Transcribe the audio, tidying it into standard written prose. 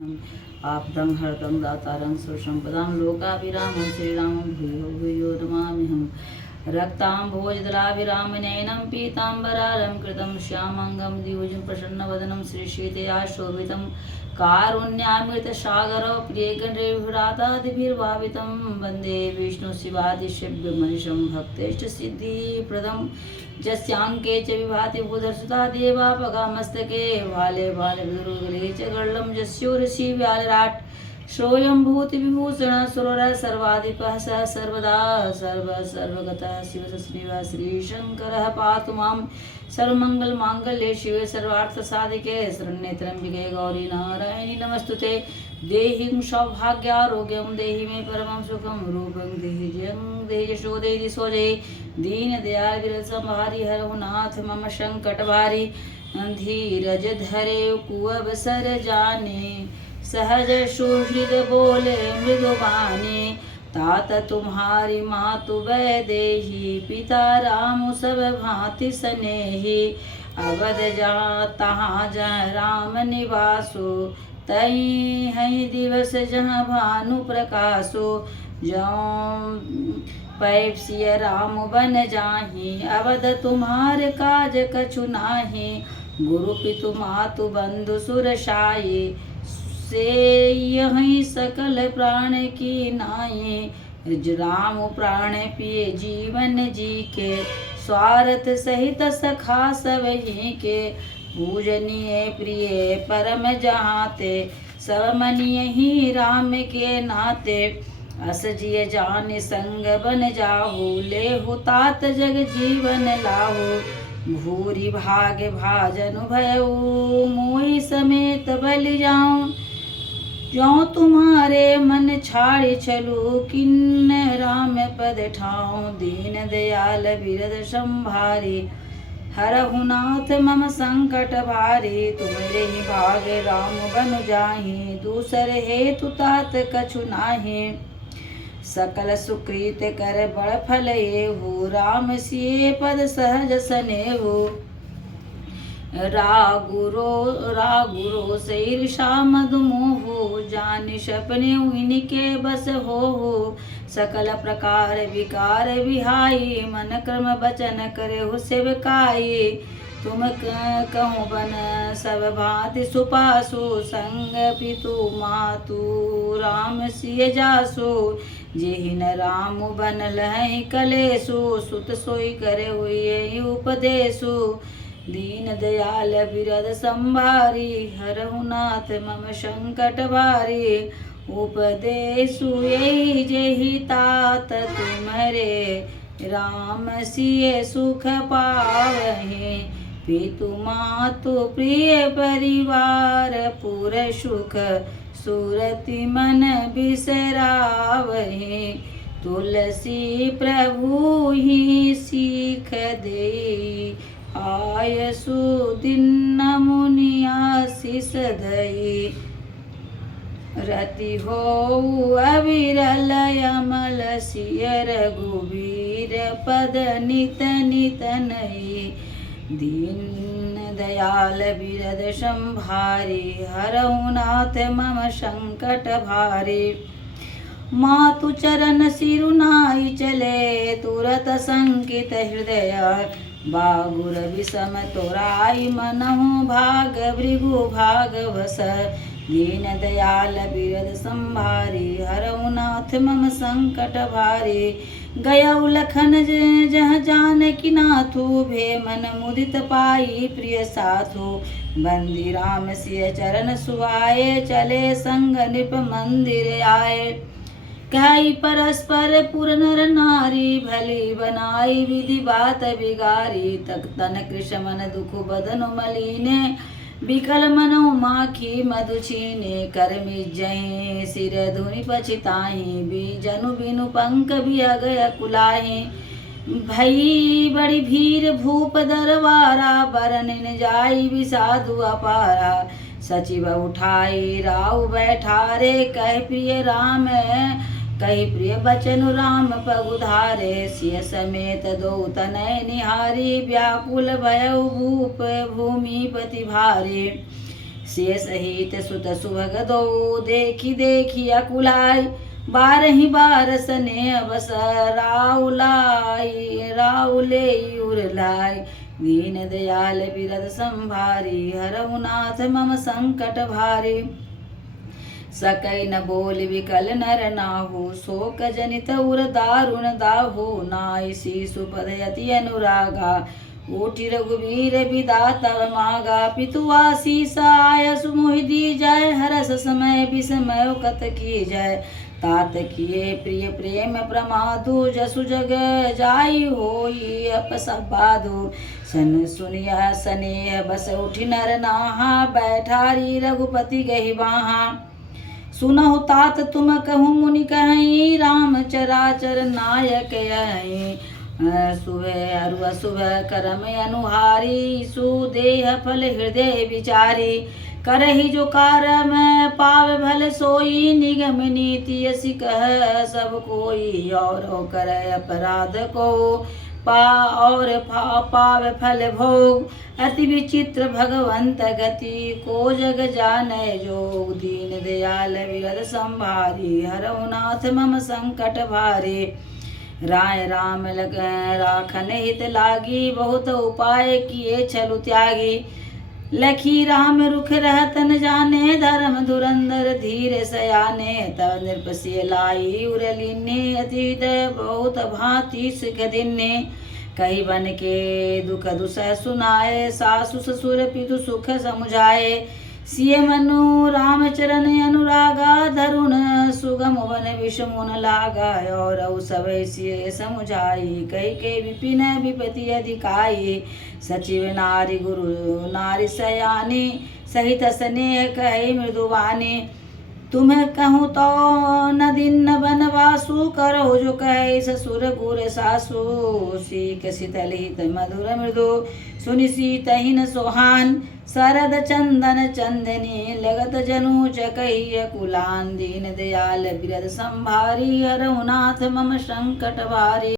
आपदं हरदं दातारं सुसम्पदां लोकाभिरामं श्रीरामं भूयो भूयो नमाम्यहम्। रक्ताम्भोजदलाभिरामनयनं पीताम्बरालं कृतं श्यामङ्गं द्विभुजं प्रसन्नवदनं श्रीसीतया शोभितं कारुण्यामृतसागरौ प्रियगणैर्भ्रातादिभिर्भावितं वन्दे विष्णुशिवादिशिव्यमनिशं भक्तेष्टसिद्धिप्रदं यस्याङ्के च विभाति भूधर्सुता देवापगामस्तके भाले भाले विदुर्गले च गल्लं यस्योरसि व्यालराट् श्रोयंभूतिविभूषण सुरर सर्वाधिपः स सर्वदा सर्वगतः शिवसस्निवः श्रीशङ्करः पातु मां सर्वमङ्गलमाङ्गल्ये शिवे सर्वार्थसाधिके शरण्ये त्र्यम्बिके गौरी नारायणि नमस्तुते। देहि सौभाग्यारोग्यं देहि मे परमं सुखं रूपं देहि जयं देहि यशो देहि दिशो जय दीनदयाल विरल संहारि हरहु नाथ मम संकट भारी धीरज धरे कुअवसर जाने सहज सुहृद बोले मृदुबानी तात तुम्हारी मातु वैदेही पिता राम सब भांति स्नेही अवध जहाँ तहाँ जहाँ राम निवासो तई है दिवस जहाँ भानु प्रकाशो जौं पैप्सिय राम बन जाही अवध तुम्हार काज कछु नाही गुरु पितु मातु बंधु सुरसाई से यही सकल प्राण की नाई राम प्राण पिए जीवन जी के स्वार्थ सहित सखा सबही के पूजनीय प्रिय परम जहाते सब मनिय ही राम के नाते अस जिय जान संग बन जाहु ले तात जग जीवन लाहु भूरी भाग भाजन भयऊ मोहि समेत बलि जाऊं जो तुम्हारे मन छाड़ी चलू किन्न राम पद ठाऊं दीन दयाल बिरद संभारी हरहु नाथ मम संकट भारी तुम्हारे ही भाग राम बन जाहि दूसर हेतु तात कछु नाही सकल सुकृत कर बड़ फल एहु राम सिए पद सहज सनेहु रागुरो शैरषा मधुमोहु जानि सपने इनके बस हो सकल प्रकार विकार विहाई मन कर्म बचन करे हो सेवकाई तुम कहूँ बन सब भांति सुपासु संग पितु मातु राम सिय जासु जेहिन राम बनल है कलेसु सुत सोई करे हुए उपदेशु दीन दयाल बिरद संभारी हरहु नाथ मम संकट भारी उपदेशु यही जेहि तात तुम्हारे राम सिए सुख पावहे पितु मातु प्रिय परिवार पुर सुख सुरति मन बिसरावहे तुलसी प्रभु ही सीख दे आयसु दिन मुनि आशीष दई रति हो अविरल अमल सिय रघुवीर पद नित नित नई दीन दयाल बिरद संभारी हरहु नाथ मम संकट भारी मातु चरण सिरुनाई चले तुरत संकित हृदय बागुर विषम तोराई मनहु भाग भृगु भाग वस दीन दयाल बिरद संभारी हरहु नाथ मम संकट भारी गयउ लखन जह जानकी नाथु भे मन मुदित पाई प्रिय साथु बंदी राम सिय चरण सुहाए चले संग निप मंदिर आए कई परस्पर पुर नर नारी भली बनाई विधि बात बिगारी तक तन कृष्ण मन दुख बदन मलीने बिकल मनो माखी मधु छीने करमी जय सिर धुनि पछिताई बीजनु बिनु पंख भी अगय कुलाही भई बड़ी भीर भूप दरबारा बरन जाई विसाधु अपारा सचिव उठाई राव बैठारे कह प्रिय राम कही प्रिय बचन राम पगुधारे सिय समेत दो तनय निहारी व्याकुल भयउ भूप भूमि पति भारे सिय सहित सुत सुभग दो देखी देखी अकुलाई बारही बार सने बस राउले उरलाई दीन दयाल बिरद संभारी हरहु नाथ मम संकट भारी सकै न बोल विकल नर नाहु शोक जनित उर दारुण दाहु नाय शीशु पदयति अनुरागा ऊठी रघुवीर विदा तव मागा पितु आशीष आय सुमोहि दी जय हरस समय विस्मय कत की जय तात किए प्रिय प्रेम प्रमादु जसु जग जाई होई अपसबाधु सन सुनिया सनेह बस उठि नर नाहा बैठारी रघुपति गहि बाहा सुनहु तात तुम कहूँ मुनि कहीं राम चराचर नायक यहीं सुबह अरु सुबह करम अनुहारी सुदेह फल हृदय विचारी करही जो कारम पाव भल सोई निगम नीति यसी कह सब कोई और करे अपराध को पाव फल भोग अति विचित्र भगवंत गति को जग जाने जोग दीन दयाल विरद संभारी हरहु नाथ मम संकट भारी राय राम लग राखन हित लागी बहुत उपाय किए छलु त्यागी लखी राम रुख रहतन जाने धर्म धुरंधर धीरे सयाने तब नृपसिय लाई उरलीने अतीत बहुत भांति सिख दिने कही बन के दुख दुसह सुनाए सासु ससुर पितु सुख समुझाए सिय मनु रामचरण अनुरागा धरुण सुगम वन विषमुन लागा और सब सिय समुझाई कही के विपिन विपति अधिकाई सचिव नारी गुरु नारी सयानी सहित स्नेह कहे मृदुवानी तुम्हें कहूँ तो न दिन न बनवासु करो जो कहे ससुर गुर सासु सीख शीतल हित मधुर मृदु सुनि सीतहीन सोहान शरद चंदन चंदनी लगत जनु चकहिय कुलान दीन दयाल बिरद संभारी हरहु नाथ मम संकट भारी।